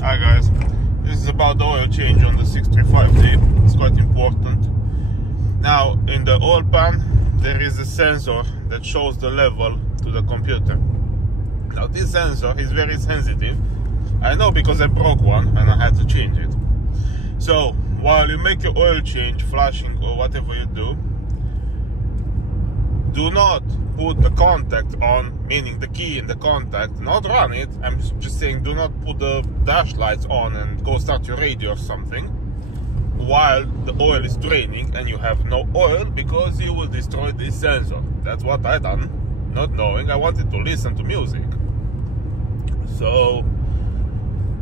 Hi guys, this is about the oil change on the 635D. It's quite important. Now in the oil pan there is a sensor that shows the level to the computer. Now this sensor is very sensitive. I know because I broke one and I had to change it. So while you make your oil change, flashing or whatever you do not put the contact on, meaning the key in the contact, not run it. I'm just saying do not put the dash lights on and go start your radio or something while the oil is draining and you have no oil, because you will destroy this sensor. That's what I done, not knowing. I wanted to listen to music. So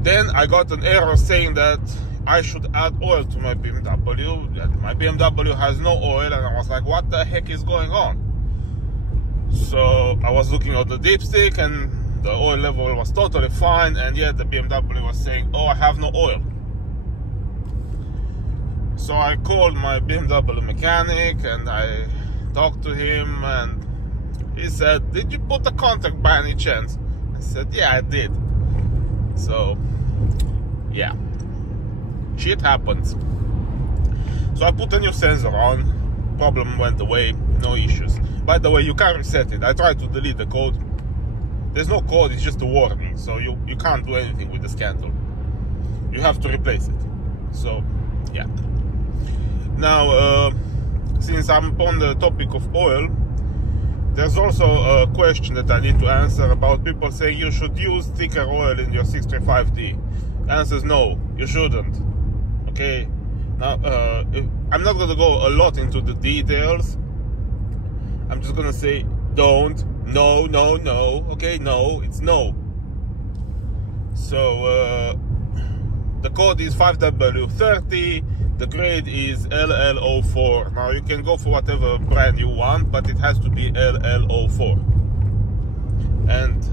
then I got an error saying that I should add oil to my BMW, that my BMW has no oil, and I was like, what the heck is going on? So I was looking at the dipstick and the oil level was totally fine, and yet the BMW was saying, oh, I have no oil. So I called my BMW mechanic and I talked to him, and he said, did you put the contact by any chance? I said, yeah, I did. So yeah, shit happens. So I put a new sensor on, problem went away, no issues. By the way, you can't reset it. I tried to delete the code. There's no code, it's just a warning. So you can't do anything with the scan tool. You have to replace it. So yeah. Now, since I'm on the topic of oil, there's also a question that I need to answer about people saying you should use thicker oil in your 635D. Answer is no, you shouldn't. Okay. Now, I'm not going to go a lot into the details. I'm just going to say don't, no, no, no. Okay, no, it's no. So, the code is 5W30. The grade is LL04. Now, you can go for whatever brand you want, but it has to be LL04. And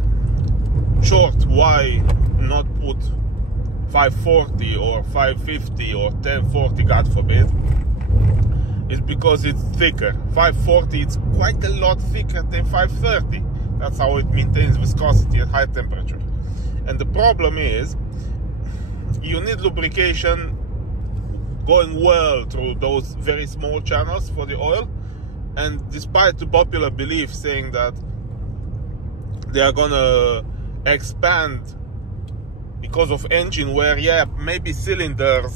short, why not put 540 or 550 or 1040, God forbid? It's because it's thicker. 540, it's quite a lot thicker than 530. That's how it maintains viscosity at high temperature. And the problem is, you need lubrication going well through those very small channels for the oil. And despite the popular belief saying that they are gonna expand because of engine wear, yeah, maybe cylinder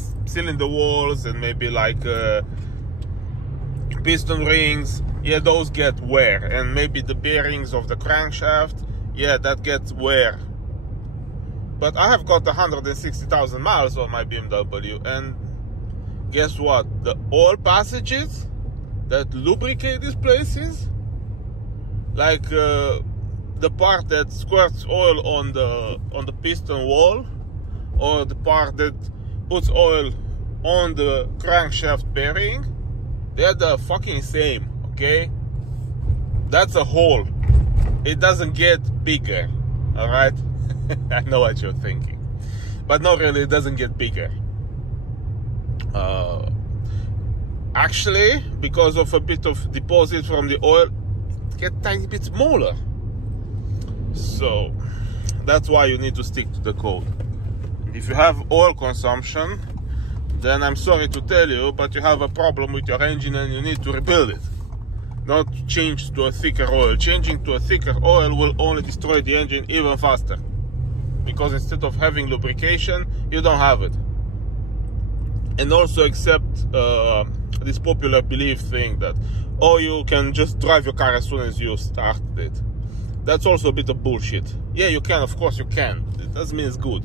walls and maybe like piston rings, yeah, those get wear, and maybe the bearings of the crankshaft, yeah, that gets wear. But I have got 160,000 miles on my BMW, and guess what? The oil passages that lubricate these places, like the part that squirts oil on the piston wall, or the part that puts oil on the crankshaft bearing, they're the fucking same, okay? That's a hole. It doesn't get bigger, all right? I know what you're thinking. But no, really, it doesn't get bigger. Actually, because of a bit of deposit from the oil, it gets a tiny bit smaller. So that's why you need to stick to the code. If you have oil consumption, then I'm sorry to tell you, but you have a problem with your engine and you need to rebuild it. Not change to a thicker oil. Changing to a thicker oil will only destroy the engine even faster. Because instead of having lubrication, you don't have it. And also accept this popular belief thing that, oh, you can just drive your car as soon as you started it. That's also a bit of bullshit. Yeah, you can, of course you can. It doesn't mean it's good.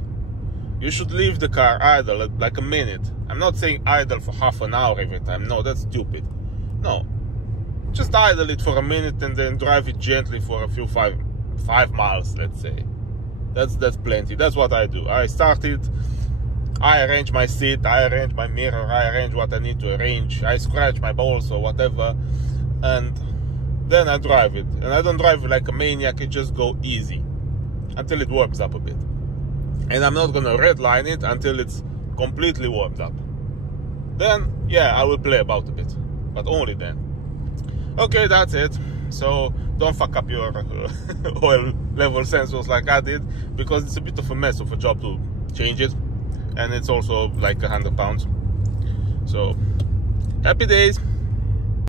You should leave the car idle like a minute. I'm not saying idle for half an hour every time. No, that's stupid. No. Just idle it for a minute and then drive it gently for a few 5 miles, let's say. That's plenty. That's what I do. I start it, I arrange my seat, I arrange my mirror, I arrange what I need to arrange, I scratch my balls or whatever, and then I drive it. And I don't drive it like a maniac, I just go easy until it warms up a bit. And I'm not gonna redline it until it's completely warmed up. Then, yeah, I will play about a bit, but only then. Okay, that's it. So don't fuck up your oil level sensors like I did, because it's a bit of a mess of a job to change it, and it's also like 100 pounds. So happy days.